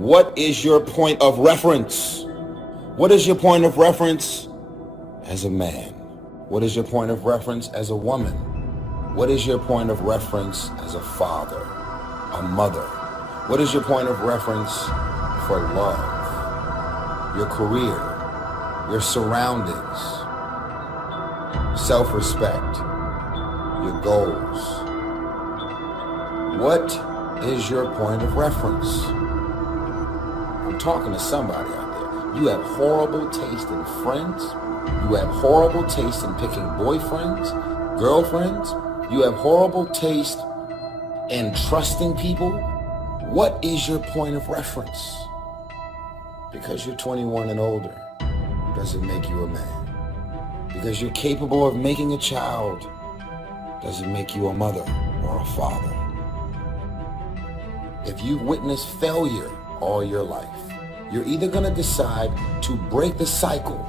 What is your point of reference? What is your point of reference as a man? What is your point of reference as a woman? What is your point of reference as a father, a mother? What is your point of reference for love, your career, your surroundings, self-respect, your goals? What is your point of reference? I'm talking to somebody out there. You have horrible taste in friends. You have horrible taste in picking boyfriends, girlfriends. You have horrible taste in trusting people. What is your point of reference? Because you're 21 and older doesn't make you a man. Because you're capable of making a child doesn't make you a mother or a father. If you've witnessed failure all your life, you're either going to decide to break the cycle,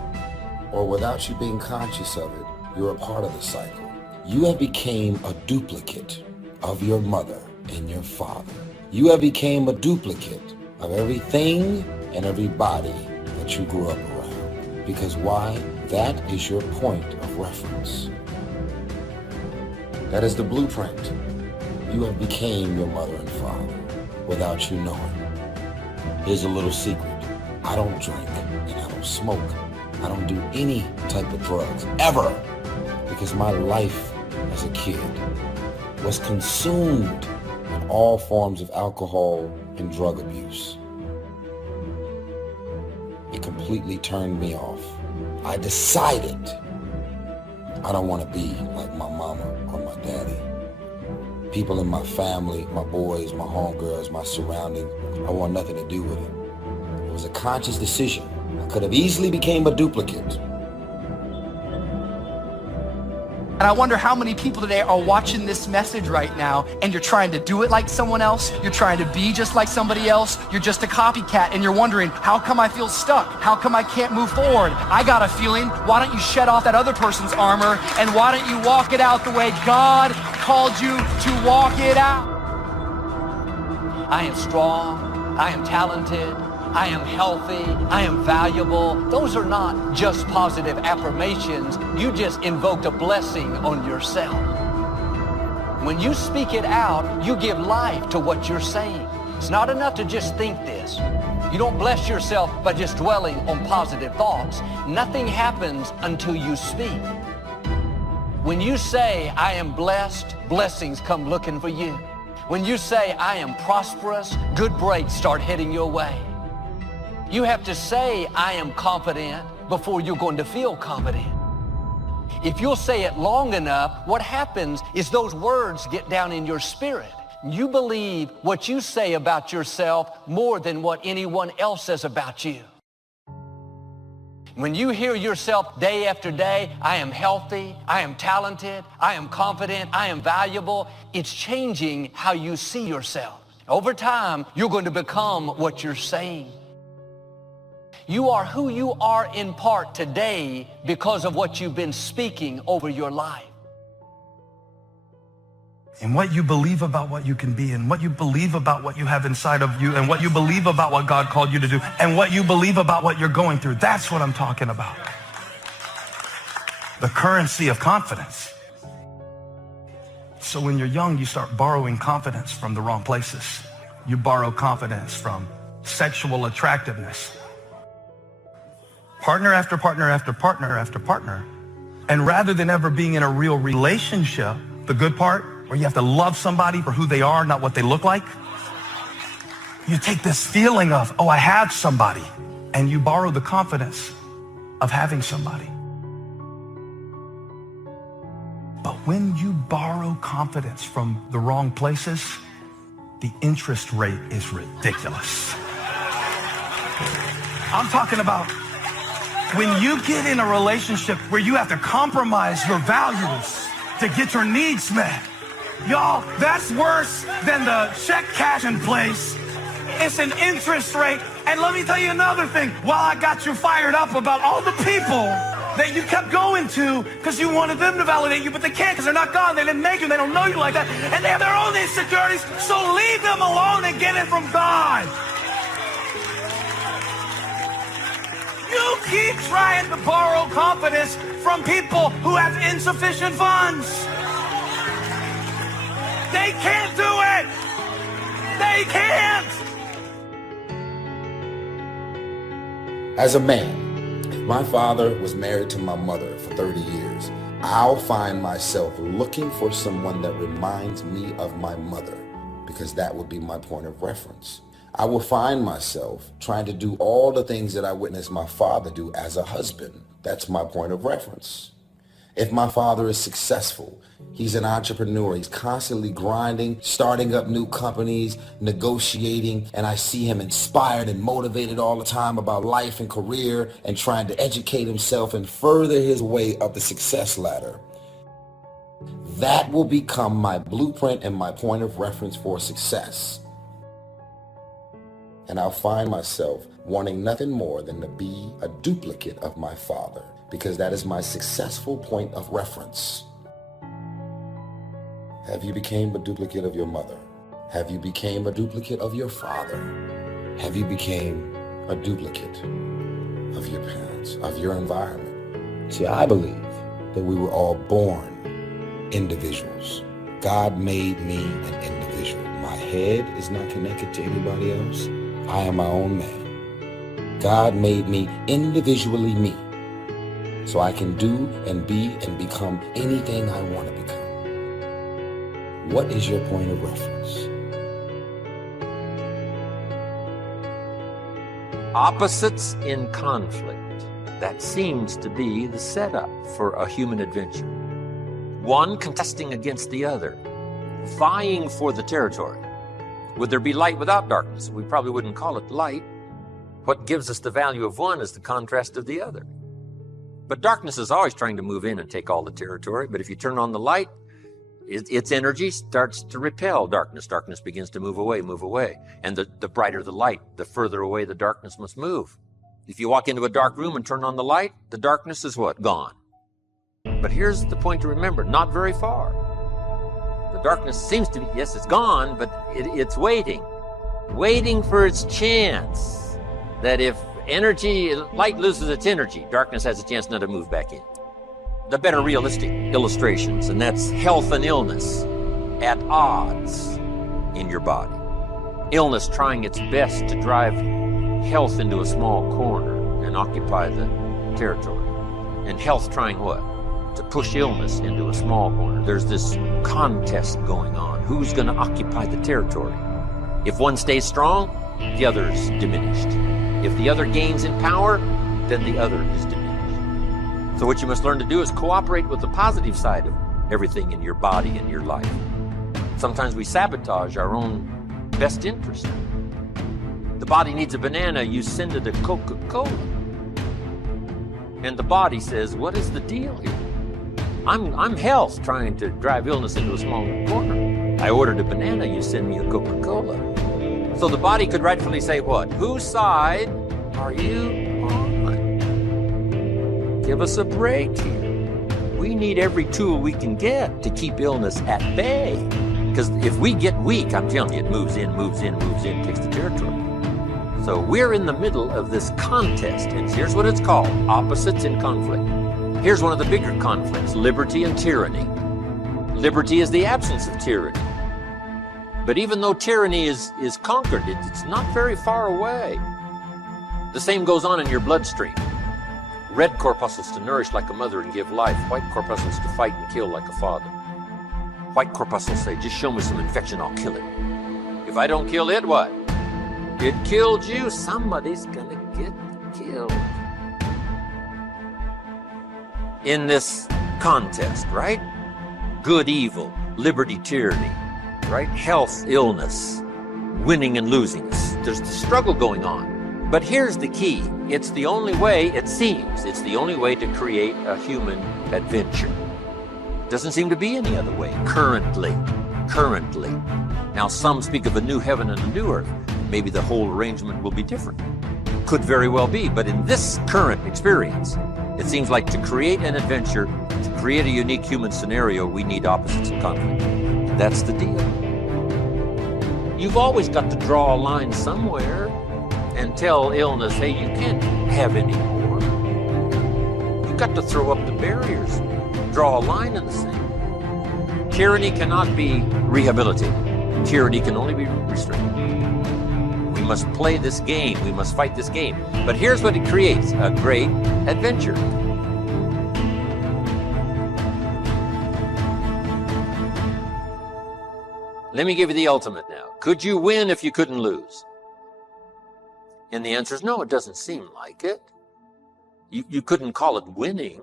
or without you being conscious of it, you're a part of the cycle. You have become a duplicate of your mother and your father. You have become a duplicate of everything and everybody that you grew up around. Because why? That is your point of reference. That is the blueprint. You have become your mother and father without you knowing. Here's a little secret. I don't drink and I don't smoke. I don't do any type of drugs, ever. Because my life as a kid was consumed in all forms of alcohol and drug abuse. It completely turned me off. I decided I don't want to be like my mama or my daddy. People in my family, my boys, my homegirls, my surrounding, I want nothing to do with it. It was a conscious decision. I could have easily became a duplicate. And I wonder how many people today are watching this message right now and you're trying to do it like someone else. You're trying to be just like somebody else. You're just a copycat and you're wondering, how come I feel stuck? How come I can't move forward? I got a feeling. Why don't you shed off that other person's armor and why don't you walk it out the way God called you to walk it out? I am strong. I am talented. I am healthy, I am valuable. Those are not just positive affirmations. You just invoked a blessing on yourself. When you speak it out, you give life to what you're saying. It's not enough to just think this. You don't bless yourself by just dwelling on positive thoughts. Nothing happens until you speak. When you say, I am blessed, blessings come looking for you. When you say, I am prosperous, good breaks start heading your way. You have to say, I am confident, before you're going to feel confident. If you'll say it long enough, what happens is those words get down in your spirit. You believe what you say about yourself more than what anyone else says about you. When you hear yourself day after day, I am healthy, I am talented, I am confident, I am valuable, it's changing how you see yourself. Over time, you're going to become what you're saying. You are who you are in part today because of what you've been speaking over your life. And what you believe about what you can be and what you believe about what you have inside of you and what you believe about what God called you to do and what you believe about what you're going through. That's what I'm talking about. The currency of confidence. So when you're young, you start borrowing confidence from the wrong places. You borrow confidence from sexual attractiveness. Partner after partner after partner after partner. And rather than ever being in a real relationship, the good part, where you have to love somebody for who they are, not what they look like, you take this feeling of, oh, I have somebody, and you borrow the confidence of having somebody. But when you borrow confidence from the wrong places, the interest rate is ridiculous. I'm talking about when you get in a relationship where you have to compromise your values to get your needs met. Y'all, that's worse than the check cash in place. It's an interest rate. And let me tell you another thing. While I got you fired up about all the people that you kept going to because you wanted them to validate you, but they can't because they're not God. They didn't make you. They don't know you like that. And they have their own insecurities. So leave them alone and get it from God. You keep trying to borrow confidence from people who have insufficient funds. They can't do it. They can't. As a man, if my father was married to my mother for 30 years, I'll find myself looking for someone that reminds me of my mother, because that would be my point of reference. I will find myself trying to do all the things that I witnessed my father do as a husband. That's my point of reference. If my father is successful, he's an entrepreneur, he's constantly grinding, starting up new companies, negotiating, and I see him inspired and motivated all the time about life and career and trying to educate himself and further his way up the success ladder. That will become my blueprint and my point of reference for success. And I'll find myself wanting nothing more than to be a duplicate of my father, because that is my successful point of reference. Have you become a duplicate of your mother? Have you become a duplicate of your father? Have you become a duplicate of your parents, of your environment? See, I believe that we were all born individuals. God made me an individual. My head is not connected to anybody else. I am my own man. God made me individually me, so I can do and be and become anything I want to become. What is your point of reference? Opposites in conflict. That seems to be the setup for a human adventure. One contesting against the other, vying for the territory. Would there be light without darkness? We probably wouldn't call it light. What gives us the value of one is the contrast of the other. But darkness is always trying to move in and take all the territory. But if you turn on the light, its energy starts to repel darkness. Darkness begins to move away. And the brighter the light, the further away the darkness must move. If you walk into a dark room and turn on the light, the darkness is what? Gone. But here's the point to remember, not very far. The darkness seems to be, yes, it's gone, but it's waiting for its chance. That if light loses its energy, darkness has a chance now to move back in. The better realistic illustrations, and that's health and illness at odds in your body. Illness trying its best to drive health into a small corner and occupy the territory. And health trying what? To push illness into a small corner. There's this contest going on. Who's going to occupy the territory? If one stays strong, the other is diminished. If the other gains in power, then the other is diminished. So what you must learn to do is cooperate with the positive side of everything in your body and your life. Sometimes we sabotage our own best interest. The body needs a banana, you send it a Coca-Cola. And the body says, what is the deal here? I'm health trying to drive illness into a small corner. I ordered a banana, you send me a Coca-Cola. So the body could rightfully say what? Whose side are you on? Give us a break here. We need every tool we can get to keep illness at bay. Because if we get weak, I'm telling you, it moves in, takes the territory. So we're in the middle of this contest, and here's what it's called, opposites in conflict. Here's one of the bigger conflicts, liberty and tyranny. Liberty is the absence of tyranny. But even though tyranny is conquered, it's not very far away. The same goes on in your bloodstream. Red corpuscles to nourish like a mother and give life. White corpuscles to fight and kill like a father. White corpuscles say, just show me some infection, I'll kill it. If I don't kill it, what? It killed you. Somebody's gonna get killed. In this contest, right? Good, evil, liberty, tyranny, right? Health, illness, winning and losing. There's the struggle going on. But here's the key. It's the only way, it seems, it's the only way to create a human adventure. Doesn't seem to be any other way, currently. Now some speak of a new heaven and a new earth. Maybe the whole arrangement will be different. Could very well be, but in this current experience, it seems like to create an adventure, to create a unique human scenario, we need opposites in conflict. That's the deal. You've always got to draw a line somewhere and tell illness, hey, you can't have any more. got to throw up the barriers, draw a line in the sand. Tyranny cannot be rehabilitated. Tyranny can only be restrained. We must play this game. We must fight this game. But here's what it creates: a great adventure. Let me give you the ultimate now. Could you win if you couldn't lose? And the answer is no, it doesn't seem like it. You couldn't call it winning.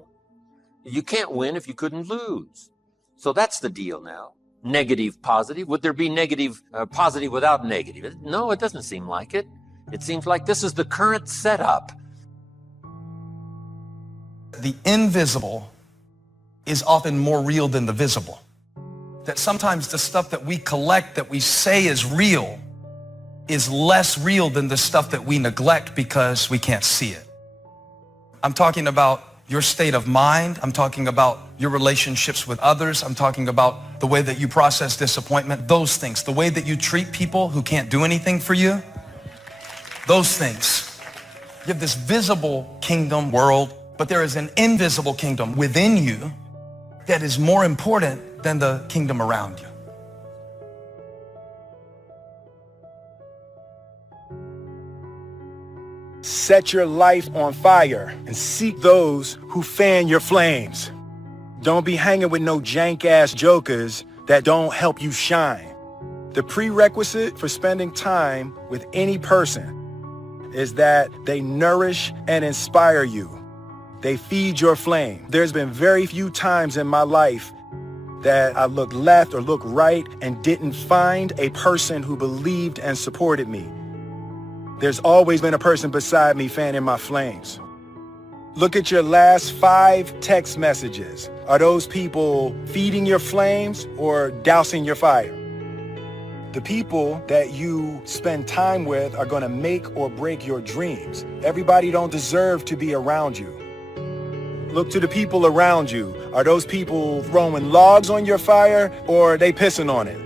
You can't win if you couldn't lose. So that's the deal now. Negative, positive. Would there be negative, positive without negative? No, it doesn't seem like it. It seems like this is the current setup. The invisible is often more real than the visible. That sometimes the stuff that we collect, that we say is real, is less real than the stuff that we neglect because we can't see it. I'm talking about your state of mind. I'm talking about your relationships with others. I'm talking about the way that you process disappointment, those things, the way that you treat people who can't do anything for you, those things. You have this visible kingdom world, but there is an invisible kingdom within you that is more important than the kingdom around you. Set your life on fire and seek those who fan your flames. Don't be hanging with no jank-ass jokers that don't help you shine. The prerequisite for spending time with any person is that they nourish and inspire you. They feed your flame. There's been very few times in my life that I looked left or looked right and didn't find a person who believed and supported me. There's always been a person beside me fanning my flames. Look at your last 5 text messages. Are those people feeding your flames or dousing your fire? The people that you spend time with are going to make or break your dreams. Everybody don't deserve to be around you. Look to the people around you. Are those people throwing logs on your fire or are they pissing on it?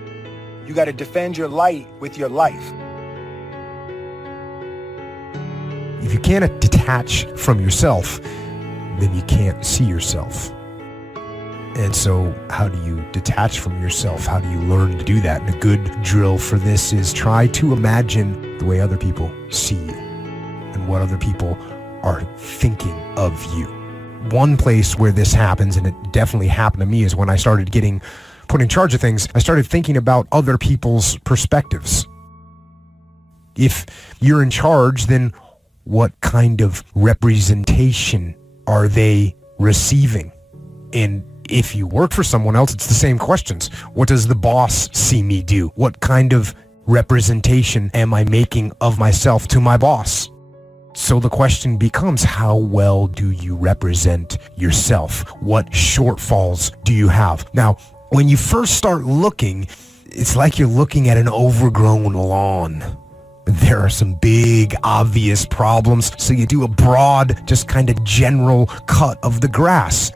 You got to defend your light with your life. If you can't detach from yourself, then you can't see yourself. And so how do you detach from yourself? How do you learn to do that? And a good drill for this is try to imagine the way other people see you and what other people are thinking of you. One place where this happens, and it definitely happened to me, is when I started getting put in charge of things, I started thinking about other people's perspectives. If you're in charge, then what kind of representation are they receiving? And if you work for someone else, it's the same questions. What does the boss see me do? What kind of representation am I making of myself to my boss? So the question becomes, how well do you represent yourself? What shortfalls do you have? Now, when you first start looking, it's like you're looking at an overgrown lawn. There are some big, obvious problems, so you do a broad, just kind of general cut of the grass.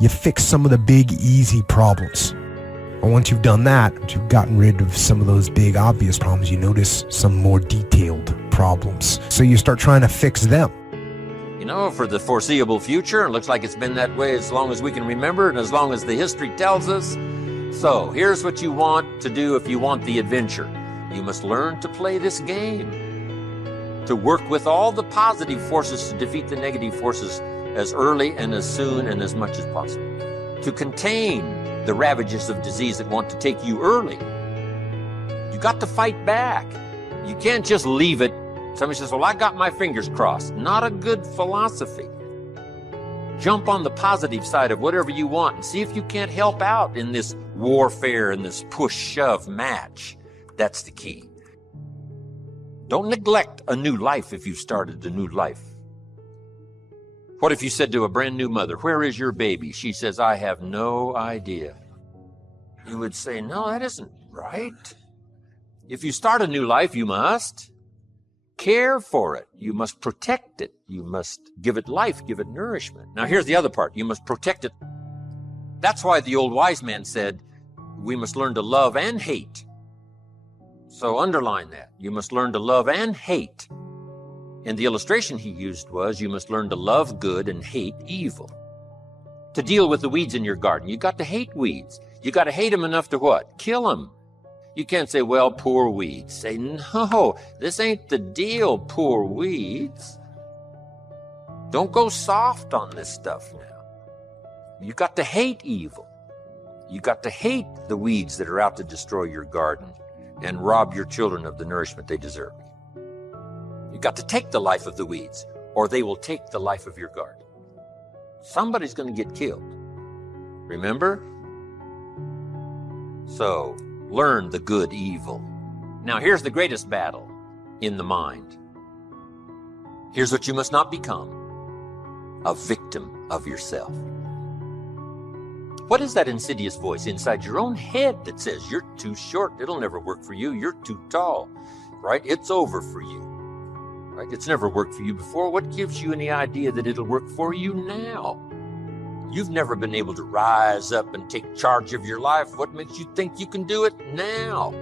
You fix some of the big, easy problems. And once you've done that, once you've gotten rid of some of those big, obvious problems, you notice some more detailed problems. So you start trying to fix them. You know, for the foreseeable future, it looks like it's been that way as long as we can remember and as long as the history tells us. So here's what you want to do if you want the adventure. You must learn to play this game, to work with all the positive forces to defeat the negative forces as early and as soon and as much as possible, to contain the ravages of disease that want to take you early. You got to fight back. You can't just leave it. Somebody says, well, I got my fingers crossed. Not a good philosophy. Jump on the positive side of whatever you want and see if you can't help out in this warfare and this push-shove match. That's the key. Don't neglect a new life if you've started a new life. What if you said to a brand new mother, where is your baby? She says, I have no idea. You would say, no, that isn't right. If you start a new life, you must care for it. You must protect it. You must give it life, give it nourishment. Now here's the other part. You must protect it. That's why the old wise man said, we must learn to love and hate. So underline that. You must learn to love and hate. And the illustration he used was, you must learn to love good and hate evil. To deal with the weeds in your garden, you got to hate weeds. You got to hate them enough to what? Kill them. You can't say, well, poor weeds. Say, no, this ain't the deal, poor weeds. Don't go soft on this stuff now. You got to hate evil. You got to hate the weeds that are out to destroy your garden and rob your children of the nourishment they deserve. You got to take the life of the weeds, or they will take the life of your garden. Somebody's going to get killed. Remember? So, learn the good evil. Now, here's the greatest battle in the mind. Here's what you must not become: a victim of yourself. What is that insidious voice inside your own head that says, you're too short, it'll never work for you, you're too tall, right? It's over for you, right? It's never worked for you before. What gives you any idea that it'll work for you now? You've never been able to rise up and take charge of your life. What makes you think you can do it now?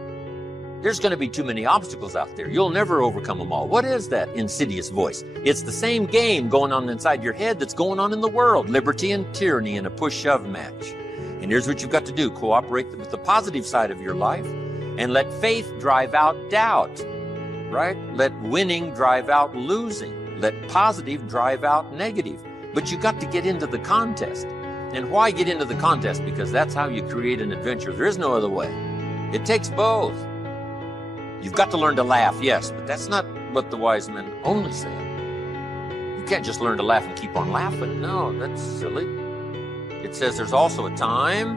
There's going to be too many obstacles out there. You'll never overcome them all. What is that insidious voice? It's the same game going on inside your head that's going on in the world. Liberty and tyranny in a push-shove match. And here's what you've got to do. Cooperate with the positive side of your life and let faith drive out doubt, right? Let winning drive out losing. Let positive drive out negative. But you got to get into the contest. And why get into the contest? Because that's how you create an adventure. There is no other way. It takes both. You've got to learn to laugh, yes, but that's not what the wise men only said. You can't just learn to laugh and keep on laughing. No, that's silly. It says there's also a time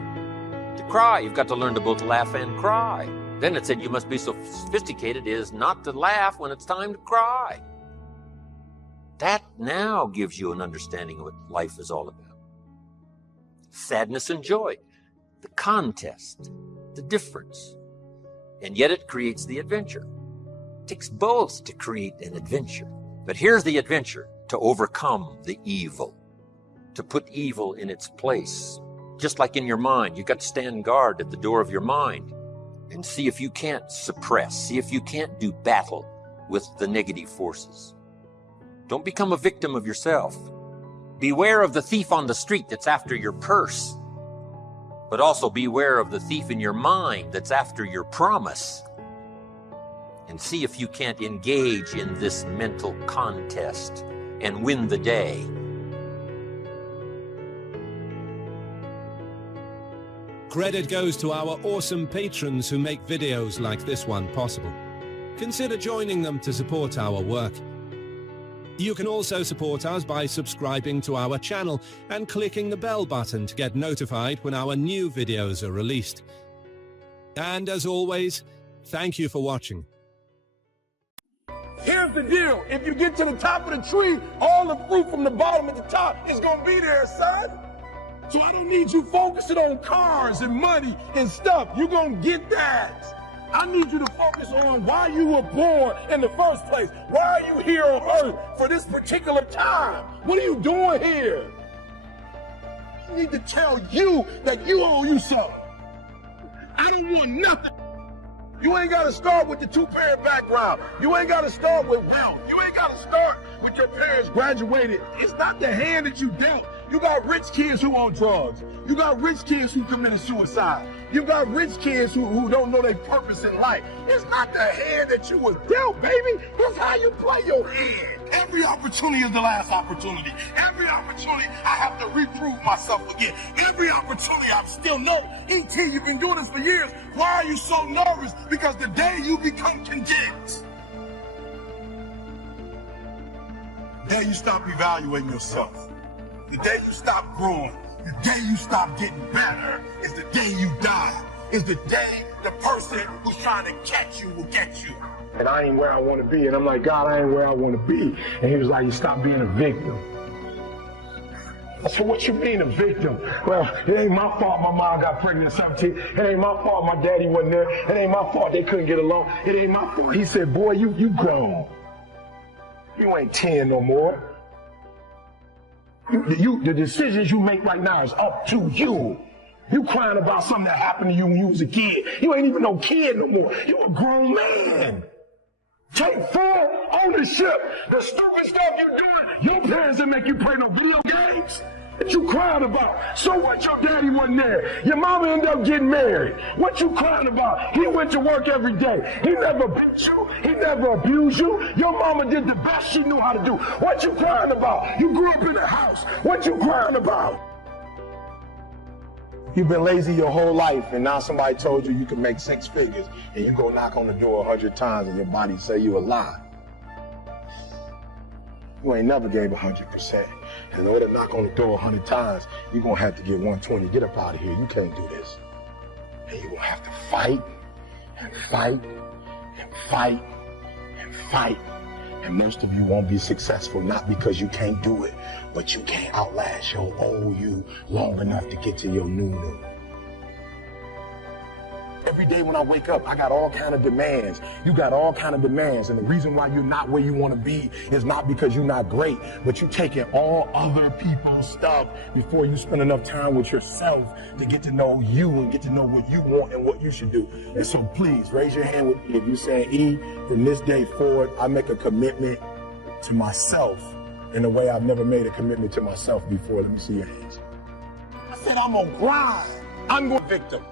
to cry. You've got to learn to both laugh and cry. Then it said you must be so sophisticated as not to laugh when it's time to cry. That now gives you an understanding of what life is all about. Sadness and joy, the contest, the difference. And yet it creates the adventure. It takes both to create an adventure. But here's the adventure: to overcome the evil, to put evil in its place. Just like in your mind, you've got to stand guard at the door of your mind and see if you can't suppress, see if you can't do battle with the negative forces. Don't become a victim of yourself. Beware of the thief on the street that's after your purse. But also beware of the thief in your mind that's after your promise. And see if you can't engage in this mental contest and win the day. Credit goes to our awesome patrons who make videos like this one possible. Consider joining them to support our work. You can also support us by subscribing to our channel and clicking the bell button to get notified when our new videos are released. And as always, thank you for watching. Here's the deal. If you get to the top of the tree, all the fruit from the bottom at the top is going to be there, son. So I don't need you focusing on cars and money and stuff. You're going to get that. I need you to focus on why you were born in the first place. Why are you here on earth for this particular time? What are you doing here? I need to tell you that you owe you something. I don't want nothing. You ain't got to start with the two-parent background. You ain't got to start with wealth. You ain't got to start with your parents graduated. It's not the hand that you dealt. You got rich kids who on drugs. You got rich kids who committed suicide. You got rich kids who don't know their purpose in life. It's not the hand that you was dealt, baby. It's how you play your hand. Every opportunity is the last opportunity. Every opportunity, I have to reprove myself again. Every opportunity, I'm still no. E.T., you've been doing this for years. Why are you so nervous? Because the day you become content, the day you stop evaluating yourself, the day you stop growing, the day you stop getting better is the day you die. Is the day the person who's trying to catch you will get you. And I ain't where I want to be. And I'm like, God, I ain't where I want to be. And he was like, you stop being a victim. I said, what you mean a victim? Well, it ain't my fault my mom got pregnant at 17. It ain't my fault my daddy wasn't there. It ain't my fault they couldn't get along. It ain't my fault. He said, boy, you grown. You ain't 10 no more. The decisions you make right now is up to you. You crying about something that happened to you when you was a kid. You ain't even no kid no more. You a grown man. Take full ownership. The stupid stuff you doing, your parents didn't make you play no video games. What you crying about? So what, your daddy wasn't there? Your mama ended up getting married. What you crying about? He went to work every day. He never beat you. He never abused you. Your mama did the best she knew how to do. What you crying about? You grew up in a house. What you crying about? You've been lazy your whole life, and now somebody told you you can make 6 figures, and you go knock on the door 100 times, and your body say you a lie. You ain't never gave 100%. In order to knock on the door 100 times, you're gonna have to get 120. Get up out of here. You can't do this. And you're gonna have to fight and fight and fight and fight. And most of you won't be successful, not because you can't do it, but you can't outlast your old you long enough to get to your new. Every day when I wake up, I got all kind of demands. You got all kind of demands. And the reason why you're not where you want to be is not because you're not great, but you're taking all other people's stuff before you spend enough time with yourself to get to know you and get to know what you want and what you should do. And so please raise your hand with me if you're saying, E, from this day forward, I make a commitment to myself in a way I've never made a commitment to myself before. Let me see your hands. I said, I'm gonna grind. I'm going victim.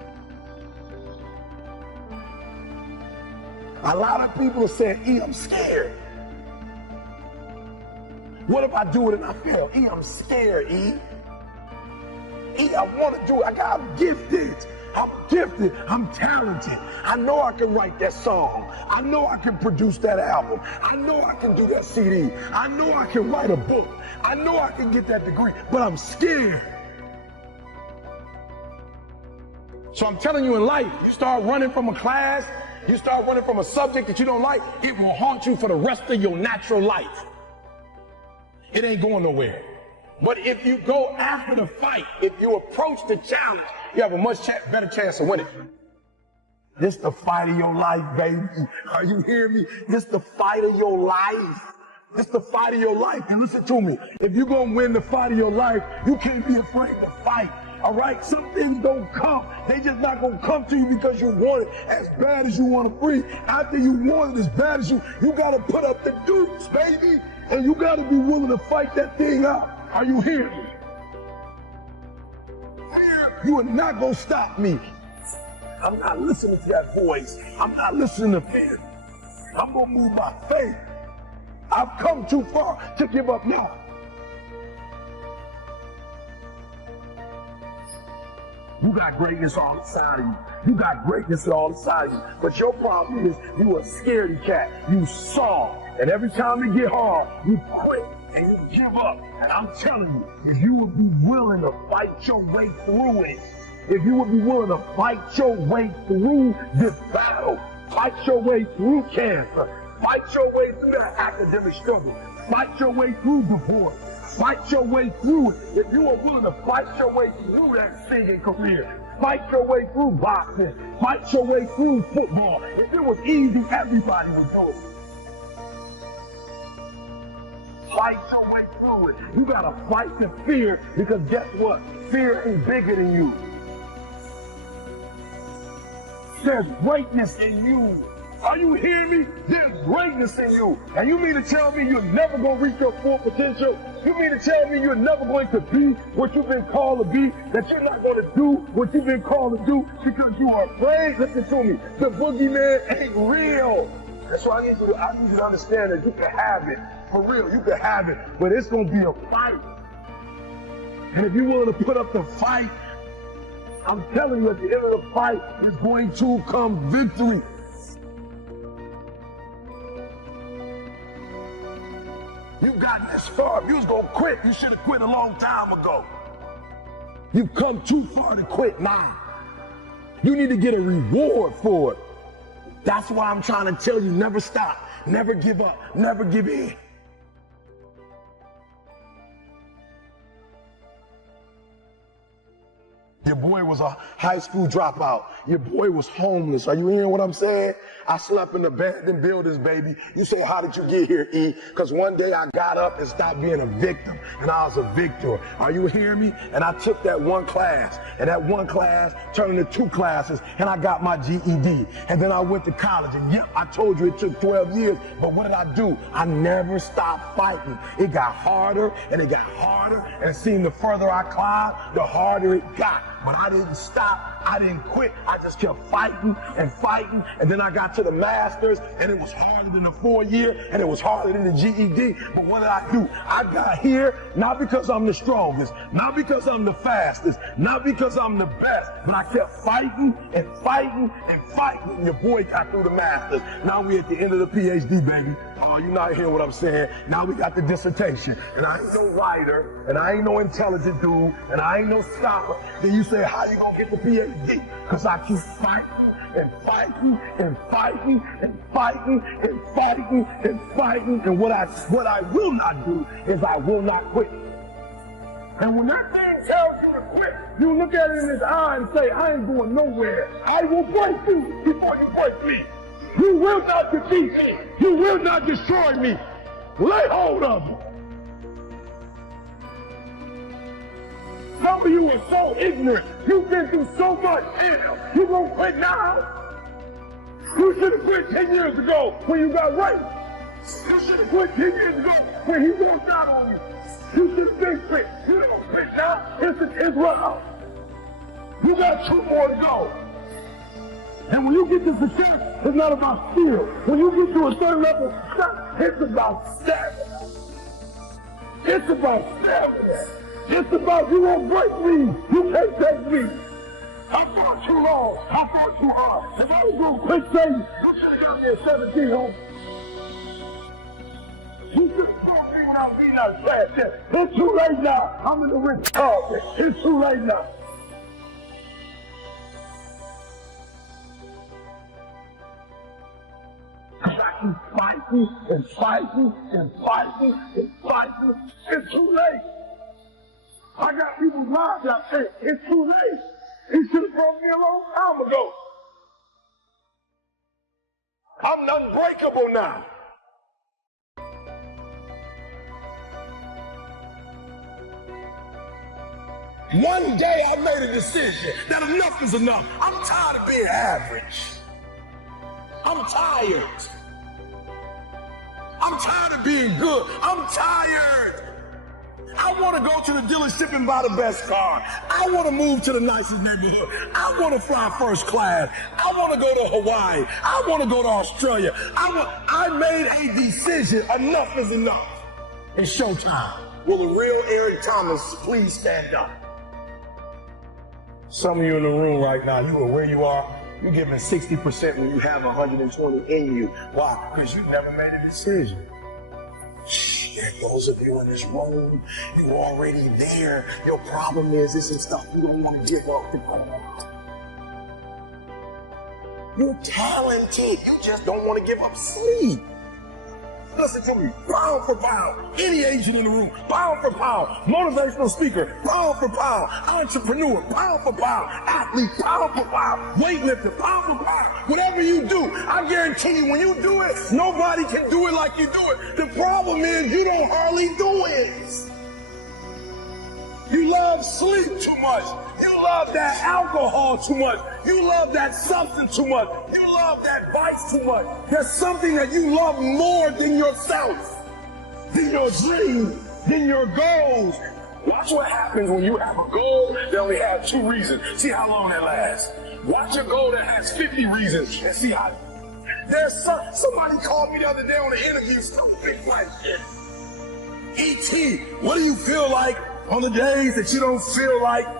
A lot of people are saying, E, I'm scared. What if I do it and I fail? E, I'm scared, E. E, I want to do it. I'm gifted. I'm gifted. I'm talented. I know I can write that song. I know I can produce that album. I know I can do that CD. I know I can write a book. I know I can get that degree, but I'm scared. So I'm telling you, in life, you start running from a class, you start running from a subject that you don't like, it will haunt you for the rest of your natural life. It ain't going nowhere. But if you go after the fight, if you approach the challenge, you have a much better chance of winning. This the fight of your life, baby. Are you hearing me? This the fight of your life. This the fight of your life. And listen to me. If you're going to win the fight of your life, you can't be afraid to fight. All right? Some things don't come. They just not going to come to you because you want it as bad as you want to breathe. After you want it as bad as you got to put up the dukes, baby. And you got to be willing to fight that thing out. Are you hearing me? You are not going to stop me. I'm not listening to that voice. I'm not listening to fear. I'm going to move by faith. I've come too far to give up now. You got greatness all inside of you. You got greatness all inside of you. But your problem is you a scaredy cat. You soft. And every time it get hard, you quit and you give up. And I'm telling you, if you would be willing to fight your way through it, if you would be willing to fight your way through this battle, fight your way through cancer, fight your way through that academic struggle, fight your way through divorce, fight your way through it. If you are willing to fight your way through that singing career, fight your way through boxing, fight your way through football. If it was easy, everybody would do it. Fight your way through it. You gotta fight the fear, because guess what? Fear is bigger than you. There's greatness in you. Are you hearing me? There's greatness in you. And you mean to tell me you're never going to reach your full potential? You mean to tell me you're never going to be what you've been called to be? That you're not going to do what you've been called to do because you are afraid? Listen to me. The boogeyman ain't real. That's why I need you to understand that you can have it. For real, you can have it. But it's going to be a fight. And if you're willing to put up the fight, I'm telling you, at the end of the fight is going to come victory. You've gotten this far. If you was going to quit, you should have quit a long time ago. You've come too far to quit now. You need to get a reward for it. That's why I'm trying to tell you, never stop, never give up, never give in. Your boy was a high school dropout. Your boy was homeless. Are you hearing what I'm saying? I slept in abandoned buildings, baby. You say, how did you get here, E? Because one day I got up and stopped being a victim, and I was a victor. Are you hearing me? And I took that one class, and that one class turned into 2 classes, and I got my GED. And then I went to college, and yep, I told you it took 12 years, but what did I do? I never stopped fighting. It got harder, and it got harder, and it seemed the further I climbed, the harder it got. But I didn't stop. I didn't quit. I just kept fighting and fighting. And then I got to the master's, and it was harder than the 4-year, and it was harder than the GED. But what did I do? I got here not because I'm the strongest, not because I'm the fastest, not because I'm the best, but I kept fighting and fighting and fighting. And your boy got through the master's. Now we at the end of the PhD, baby. Oh, you're not hearing what I'm saying. Now we got the dissertation. And I ain't no writer, and I ain't no intelligent dude, and I ain't no scholar. Then you say, how you gonna get the PhD? Because I keep fighting and fighting and fighting and fighting and fighting and fighting. And what I will not do is I will not quit. And when that thing tells you to quit, you look at it in his eye and say, I ain't going nowhere. I will break you before you break me. You will not defeat me. You will not destroy me. Lay hold of me. Some of you are so ignorant. You've been through so much hell. You gonna quit now? You should have quit 10 years ago when you got raped. You should have quit 10 years ago when he walked out on you. You should have been quit. You don't quit now. It's the 10th round. You got 2 more to go. And when you get to success, it's not about skill. When you get to a certain level of success, it's about stamina. It's about stamina. It's about you won't break me. You can't take me. I fought too long. I fought too hard. If I was going to quit Satan, you should have got me at 17 home. You should have told me when I was beating out trash. It's too late now. I'm in the Ritz Carlton. It's too late now. I keep fighting and fighting and fighting and fighting. It's too late. I got people's lives out there. It's too late. He should have broke me a long time ago. I'm unbreakable now. One day I made a decision that enough is enough. I'm tired of being average. I'm tired. I'm tired of being good. I'm tired. I want to go to the dealership and buy the best car. I want to move to the nicest neighborhood. I want to fly first class. I want to go to Hawaii. I want to go to Australia. I made a decision. Enough is enough. It's showtime. Will the real Eric Thomas please stand up? Some of you in the room right now, you are where you are. You're giving 60% when you have 120 in you. Why? Because you never made a decision. There those of you in this room, you're already there. Your problem is this is stuff you don't want to give up. You're talented. You just don't want to give up sleep. Listen to me, pound for pound, any agent in the room, pound for pound, motivational speaker, pound for pound, entrepreneur, pound for pound, athlete, pound for pound, weightlifter, pound for pound, whatever you do, I guarantee you when you do it, nobody can do it like you do it. The problem is you don't hardly do it. You love sleep too much. You love that alcohol too much. You love that substance too much. You love that vice too much. There's something that you love more than yourself, than your dream, than your goals. Watch what happens when you have a goal that only has 2 reasons. See how long that lasts. Watch a goal that has 50 reasons and see how. There's somebody called me the other day on an interview, so big like this. E.T., what do you feel like on the days that you don't feel like? I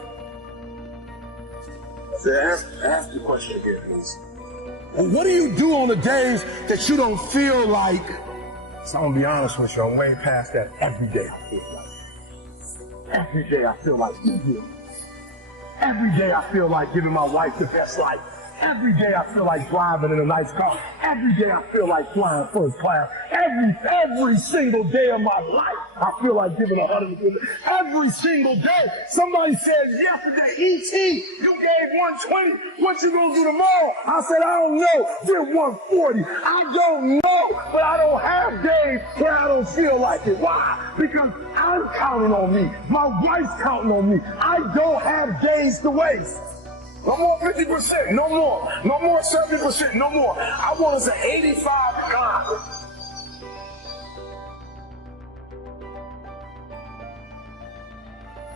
said, ask the question again, please. Well, what do you do on the days that you don't feel like? So I'm gonna be honest with you, I'm way past that. Every day I feel like. Every day I feel like eating. Every day I feel like giving my wife the best life. Every day I feel like driving in a nice car. Every day I feel like flying first class. Every single day of my life, I feel like giving 100%. Every single day. Somebody said yesterday, E.T., you gave 120. What you gonna do tomorrow? I said, I don't know. Did 140. I don't know, but I don't have days where I don't feel like it. Why? Because I'm counting on me. My wife's counting on me. I don't have days to waste. No more 50%, no more. No more 70%, no more. I want us at 85 God.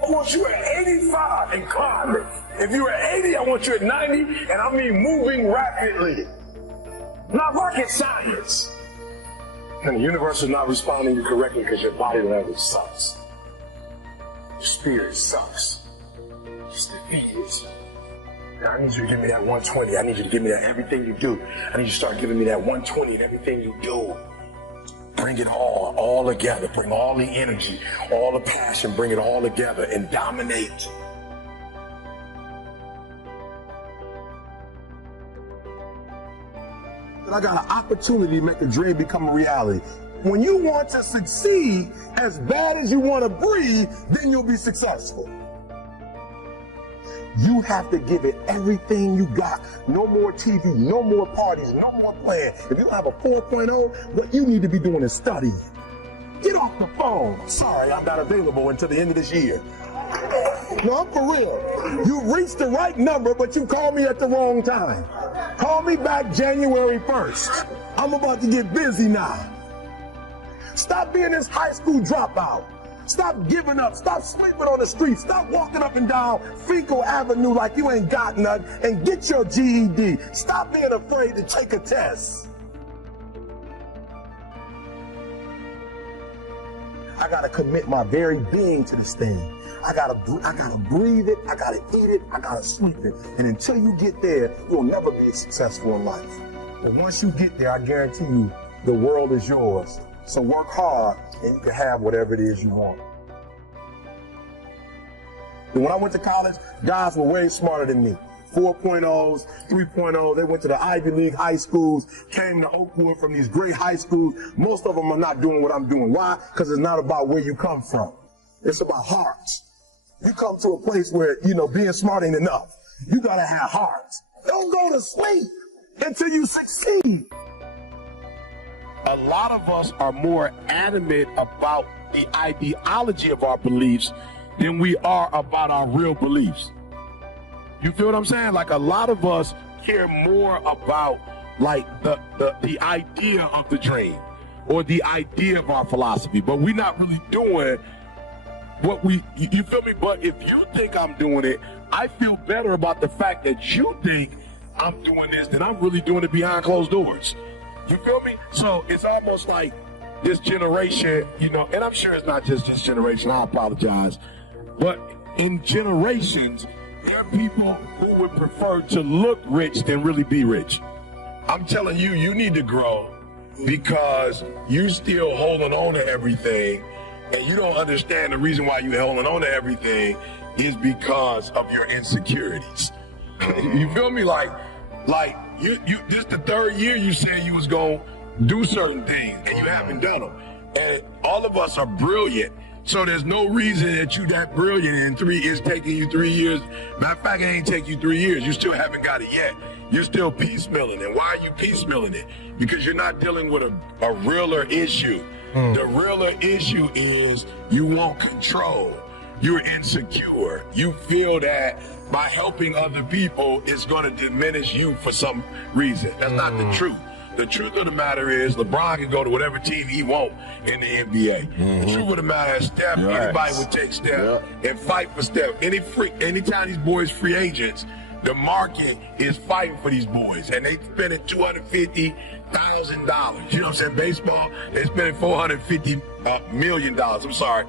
I want you at 85 and climbing. If you're at 80, I want you at 90, and I mean moving rapidly. Not rocket science. And the universe is not responding to you correctly because your body language sucks. Your spirit sucks. Just defeated. Now I need you to give me that 120. I need you to give me that everything you do. I need you to start giving me that 120 and everything you do. Bring it all together. Bring all the energy, all the passion, bring it all together and dominate. I got an opportunity to make a dream become a reality. When you want to succeed as bad as you want to breathe, then you'll be successful. You have to give it everything you got. No more TV, no more parties, no more playing. If you don't have a 4.0, what you need to be doing is studying. Get off the phone. Sorry, I'm not available until the end of this year. No, I'm for real. You reached the right number, but you called me at the wrong time. Call me back January 1st. I'm about to get busy now. Stop being this high school dropout. Stop giving up. Stop sleeping on the street. Stop walking up and down Fecal Avenue like you ain't got nothing, and get your GED. Stop being afraid to take a test. I gotta commit my very being to this thing. I gotta breathe it. I gotta eat it. I gotta sleep it. And until you get there, you'll never be successful in life. But once you get there, I guarantee you, the world is yours. So work hard, and you can have whatever it is you want. And when I went to college, guys were way smarter than me. 4.0s, 3.0, they went to the Ivy League high schools, came to Oakwood from these great high schools. Most of them are not doing what I'm doing. Why? Because it's not about where you come from. It's about hearts. You come to a place where, being smart ain't enough. You gotta have hearts. Don't go to sleep until you succeed. A lot of us are more adamant about the ideology of our beliefs than we are about our real beliefs. You feel what I'm saying? Like, a lot of us care more about the idea of the dream or the idea of our philosophy, but we're not really doing what you feel me? But if you think I'm doing it, I feel better about the fact that you think I'm doing this than I'm really doing it behind closed doors. You feel me? So it's almost like this generation, and I'm sure it's not just this generation, I apologize, but in generations, there are people who would prefer to look rich than really be rich. I'm telling you, you need to grow because you still holding on to everything, and you don't understand the reason why you're holding on to everything is because of your insecurities. You feel me? Like you this the third year you said you was gonna do certain things and you haven't done them. And all of us are brilliant. So there's no reason that you that brilliant and it's taking you 3 years. Matter of fact, it ain't taking you 3 years. You still haven't got it yet. You're still piecemealing. And why are you piecemealing it? Because you're not dealing with a realer issue. The realer issue is you want control. You're insecure. You feel that by helping other people, it's going to diminish you for some reason. That's not the truth. The truth of the matter is LeBron can go to whatever team he wants in the NBA. The truth of the matter is Steph, anybody would take Steph and fight for Steph. Anytime these boys free agents, the market is fighting for these boys, and they spending $250,000. You know what I'm saying? Baseball, they spending $450 million. I'm sorry.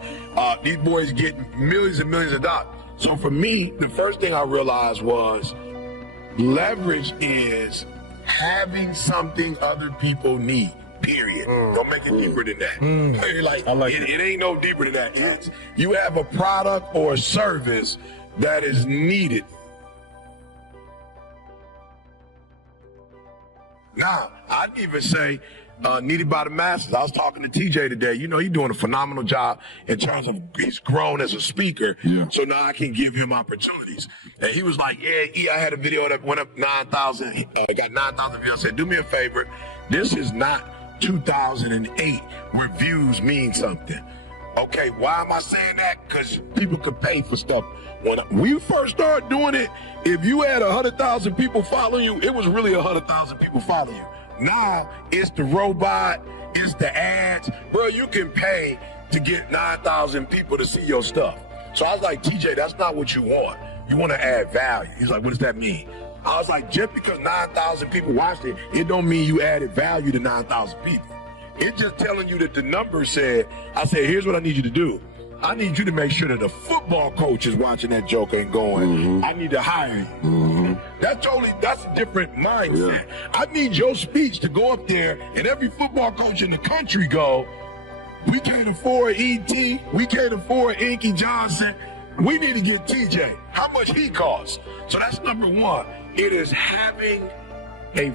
These boys get millions and millions of dollars. So for me, the first thing I realized was leverage is having something other people need, period. Don't make it deeper than that. It ain't no deeper than that. You have a product or a service that is needed. Now, I'd even say, needed by the masses. I was talking to TJ today. You know, he's doing a phenomenal job in terms of he's grown as a speaker. Yeah. So now I can give him opportunities. And he was like, yeah, I had a video that went up 9,000. Got 9,000 views. I said, do me a favor. This is not 2008 where views mean something. Okay, why am I saying that? Because people could pay for stuff. When we first started doing it, if you had 100,000 people following you, it was really 100,000 people following you. Now, it's the robot, it's the ads. Bro, you can pay to get 9,000 people to see your stuff. So I was like, TJ, that's not what you want. You want to add value. He's like, what does that mean? I was like, just because 9,000 people watched it, it don't mean you added value to 9,000 people. It's just telling you that the numbers said, I said, here's what I need you to do. I need you to make sure that the football coach is watching that joke and going, I need to hire you. That's a different mindset. Yeah. I need your speech to go up there and every football coach in the country go, we can't afford E.T., we can't afford Inky Johnson. We need to get TJ. How much he costs? So that's number one. It is having a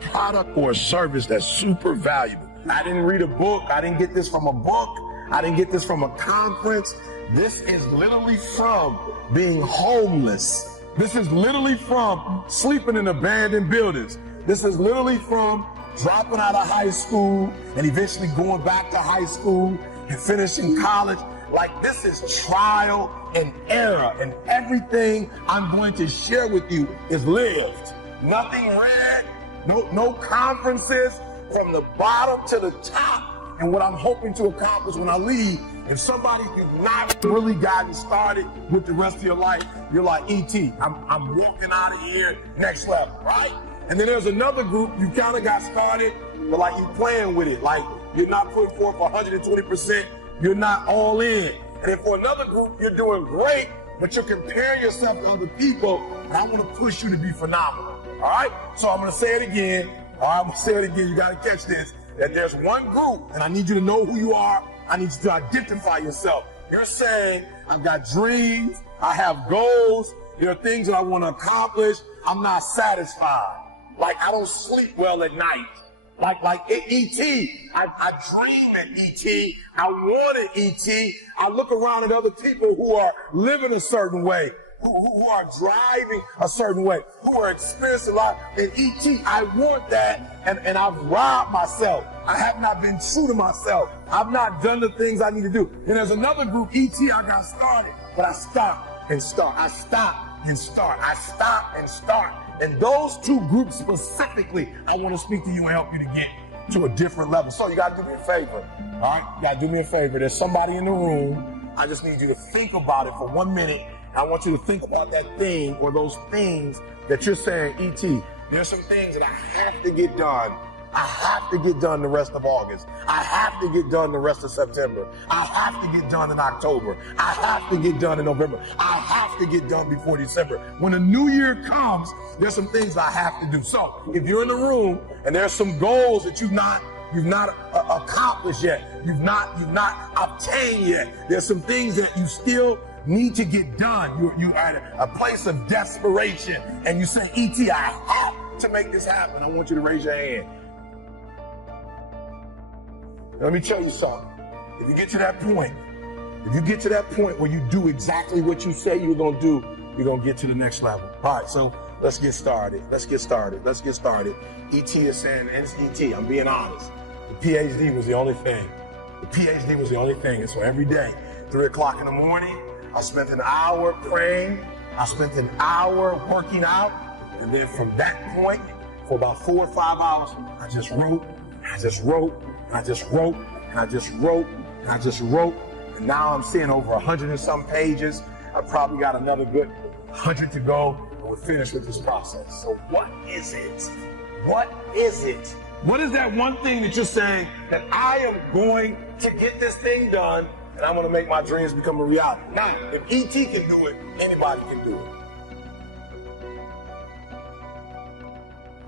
product or a service that's super valuable. I didn't read a book. I didn't get this from a book. I didn't get this from a conference. This is literally from being homeless. This is literally from sleeping in abandoned buildings. This is literally from dropping out of high school and eventually going back to high school and finishing college. Like, this is trial and error, and everything I'm going to share with you is lived. Nothing read, no conferences, from the bottom to the top. And what I'm hoping to accomplish when I leave, if somebody has not really gotten started with the rest of your life, you're like, E.T., I'm walking out of here next level, right? And then there's another group, you kind of got started, but like you're playing with it. Like, you're not putting forth 120%, you're not all in. And then for another group, you're doing great, but you're comparing yourself to other people, and I want to push you to be phenomenal, all right? So I'm going to say it again. All right, I'm going to say it again. You got to catch this. That there's one group, and I need you to know who you are. I need you to identify yourself. You're saying, I've got dreams, I have goals, there are things that I want to accomplish, I'm not satisfied. Like, I don't sleep well at night. Like E.T., I dream at E.T., I wanted E.T., I look around at other people who are living a certain way, who are driving a certain way, who are experiencing life. And E.T., I want that, and I've robbed myself. I have not been true to myself. I've not done the things I need to do. And there's another group, E.T., I got started, but I stopped and start. I stopped and start. I stopped and start. And those two groups specifically, I want to speak to you and help you to get to a different level. So you got to do me a favor, all right? You got to do me a favor. There's somebody in the room. I just need you to think about it for 1 minute. I want you to think about that thing or those things that you're saying, E.T., there's some things that I have to get done. I have to get done the rest of August. I have to get done the rest of September. I have to get done in October. I have to get done in November. I have to get done before December. When the new year comes, there's some things I have to do. So if you're in the room and there's some goals that you've not accomplished yet, you've not obtained yet, there's some things that you still need to get done. You are at a place of desperation and you say, E.T., I have to make this happen. I want you to raise your hand. Let me tell you something. If you get to that point where you do exactly what you say you're going to do, you're going to get to the next level. All right, so let's get started. E.T. is saying, and it's E.T., I'm being honest. The PhD was the only thing. And so every day, 3 o'clock in the morning, I spent an hour praying. I spent an hour working out. And then from that point, for about 4 or 5 hours, I just wrote. And now I'm seeing over 100 and some pages. I probably got another good 100 to go, and we're finished with this process. So what is it? What is that one thing that you're saying that I am going to get this thing done, and I'm going to make my dreams become a reality? Now, if E.T. can do it, anybody can do it.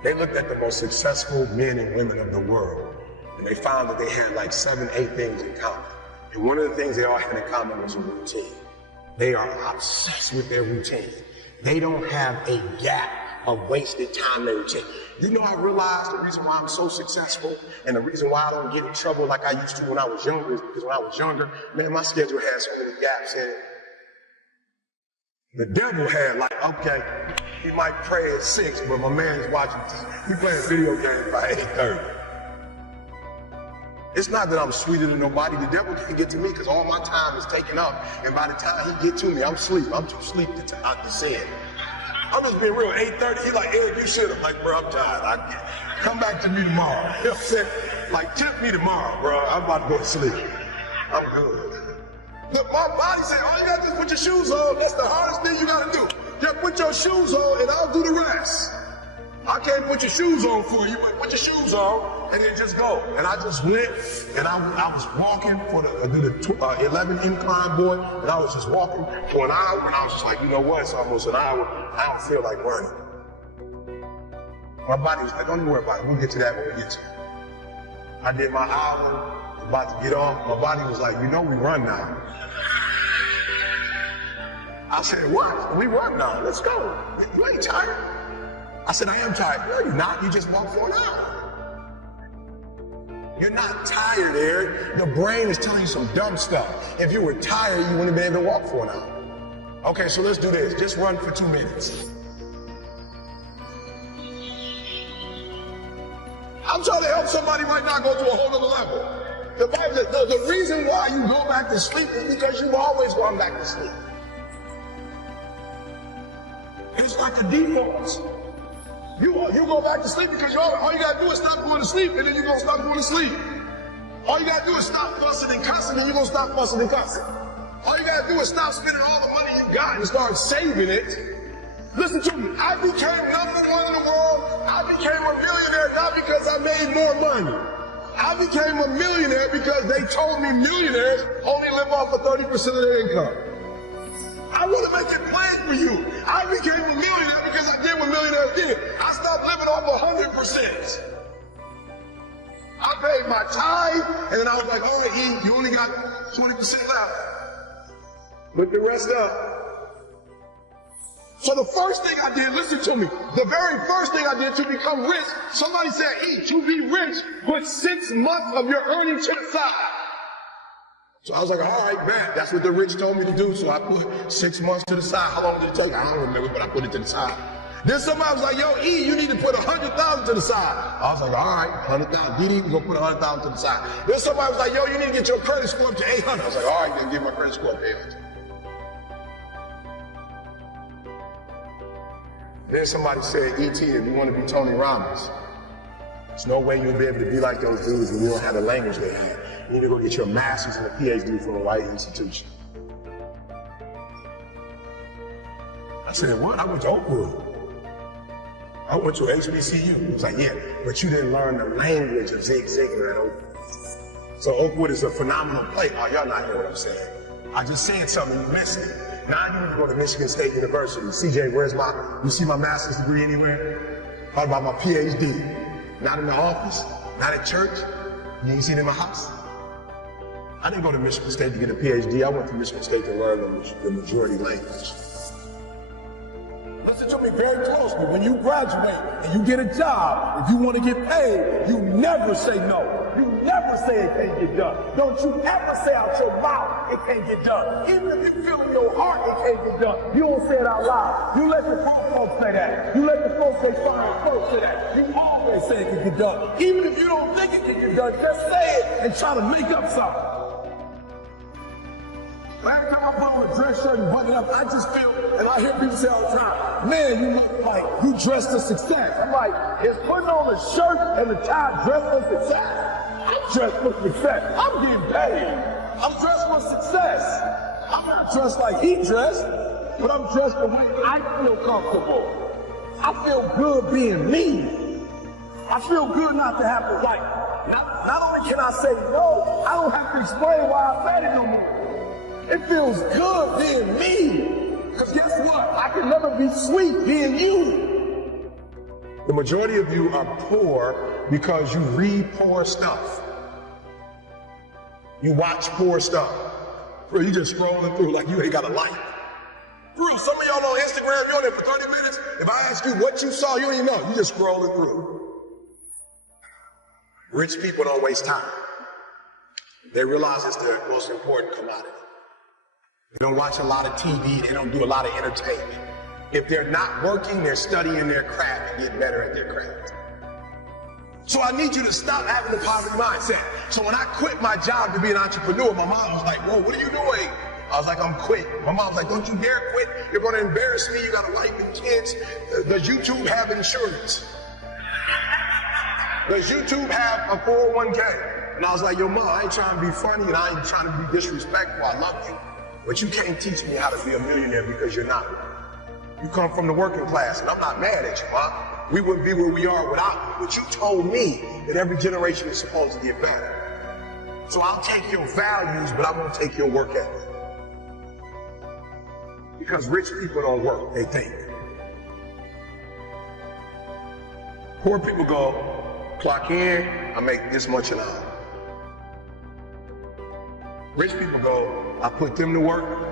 They looked at the most successful men and women of the world, and they found that they had like 7, 8 things in common. And one of the things they all had in common was a routine. They are obsessed with their routine. They don't have a gap of wasted time in their routine. You know, I realized the reason why I'm so successful and the reason why I don't get in trouble like I used to when I was younger is because when I was younger, man, my schedule had so many gaps in it. The devil had like, okay, he might pray at 6, but my man is watching, he playing video games by 8:30. It's not that I'm sweeter than nobody. The devil can't get to me because all my time is taken up. And by the time he get to me, I'm asleep. I'm too asleep to say it. I'm just being real. 8:30, he's like, Eric, you should. I'm like, bro, I'm tired. Come back to me tomorrow. You know what I'm saying? Like, tempt me tomorrow, bro. I'm about to go to sleep. I'm good. Look, my body said, all you got to do is put your shoes on. That's the hardest thing you got to do. Just put your shoes on and I'll do the rest. I can't put your shoes on for you, but put your shoes on and then just go. And I just went and I was walking for the 11 incline, boy, and I was just walking for an hour and I was just like, you know what, it's almost an hour. I don't feel like running. My body was like, don't even worry about it. We'll get to that when we get to it. I did my hour, about to get off. My body was like, you know we run now. I said, what? We run now. Let's go. You ain't tired? I said, I am tired. No, you're not. You just walked for an hour. You're not tired, Eric. The brain is telling you some dumb stuff. If you were tired, you wouldn't have been able to walk for an hour. Okay, so let's do this. Just run for 2 minutes. I'm trying to help somebody right now go to a whole other level. The Bible says the reason why you go back to sleep is because you've always gone back to sleep. It's like the default. You go back to sleep because all you got to do is stop going to sleep, and then you're going to stop going to sleep. All you got to do is stop fussing and cussing, and you're going to stop fussing and cussing. All you got to do is stop spending all the money you got and start saving it. Listen to me. I became number one in the world. I became a millionaire not because I made more money. I became a millionaire because they told me millionaires only live off of 30% of their income. I want to make it plain for you. I became a millionaire because I did what millionaires did. I stopped living off 100%. I paid my tithe, and then I was like, all right, E, you only got 20% left. Put the rest up. So the first thing I did, listen to me, the very first thing I did to become rich, somebody said, E, to be rich, put 6 months of your earnings to the side. So I was like, all right, man, that's what the rich told me to do. So I put 6 months to the side. How long did it take? I don't remember, but I put it to the side. Then somebody was like, yo, E, you need to put 100,000 to the side. I was like, all right, 100,000. Didi, we're going to put 100,000 to the side. Then somebody was like, yo, you need to get your credit score up to 800. I was like, all right, then get my credit score up to 800. Then somebody said, E.T., if you want to be Tony Robbins, there's no way you'll be able to be like those dudes when you don't have the language they have. You need to go get your master's and a PhD from a white institution. I said, what? I went to Oakwood. I went to HBCU. He was like, yeah, but you didn't learn the language of Zig Ziglar at Oakwood. So Oakwood is a phenomenal place. Oh, y'all not hear what I'm saying. I just said something, you missed it. Now I need to go to Michigan State University. CJ, you see my master's degree anywhere? How about my PhD? Not in the office, not at church. You ain't seen it in my house. I didn't go to Michigan State to get a PhD. I went to Michigan State to learn the majority language. Listen to me very closely. When you graduate and you get a job, if you want to get paid, you never say no. You never say it can't get done. Don't you ever say out your mouth it can't get done. Even if you feel in your heart it can't get done, you don't say it out loud. You let the grown folks say that. You let the folks they fine folks say that. You always say it can get done. Even if you don't think it can get done, just say it and try to make up something. Last time I put on a dress shirt and button it up, I just feel, and I hear people say all the time, man, you look like you dressed for success. I'm like, is putting on a shirt and a tie dressed for success? I'm dressed for success. I'm getting paid. I'm dressed for success. I'm not dressed like he dressed, but I'm dressed the way I feel comfortable. I feel good being me. I feel good not to have to like, not only can I say no, I don't have to explain why I said it no more. It feels good being me. Because guess what? I can never be sweet being you. The majority of you are poor because you read poor stuff. You watch poor stuff. Bro, you just scrolling through like you ain't got a life. For real, some of y'all on Instagram, you're on there for 30 minutes. If I ask you what you saw, you don't even know. You just scrolling through. Rich people don't waste time. They realize it's their most important commodity. They don't watch a lot of TV. They don't do a lot of entertainment. If they're not working, they're studying their craft and getting better at their craft. So I need you to stop having a positive mindset. So when I quit my job to be an entrepreneur, my mom was like, whoa, what are you doing? I was like, I'm quit. My mom was like, don't you dare quit. You're going to embarrass me. You got a wife and kids. Does YouTube have insurance? Does YouTube have a 401k? And I was like, yo, Mom, I ain't trying to be funny and I ain't trying to be disrespectful. I love you. But you can't teach me how to be a millionaire because you're not. You come from the working class, and I'm not mad at you, Mom. We wouldn't be where we are without you. But you told me that every generation is supposed to get better. So I'll take your values, but I won't take your work ethic. Because rich people don't work, they think. Poor people go, clock in, I make this much an hour. Rich people go, I put them to work,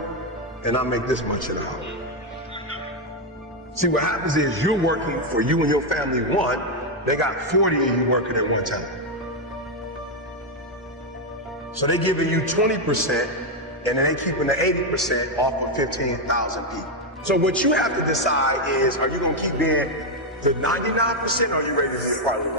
and I make this much an hour. See, what happens is you're working for you and your family one, they got 40 of you working at one time. So they're giving you 20%, and then they keeping the 80% off of 15,000 people. So what you have to decide is, are you gonna keep being the 99% or are you ready to be part of the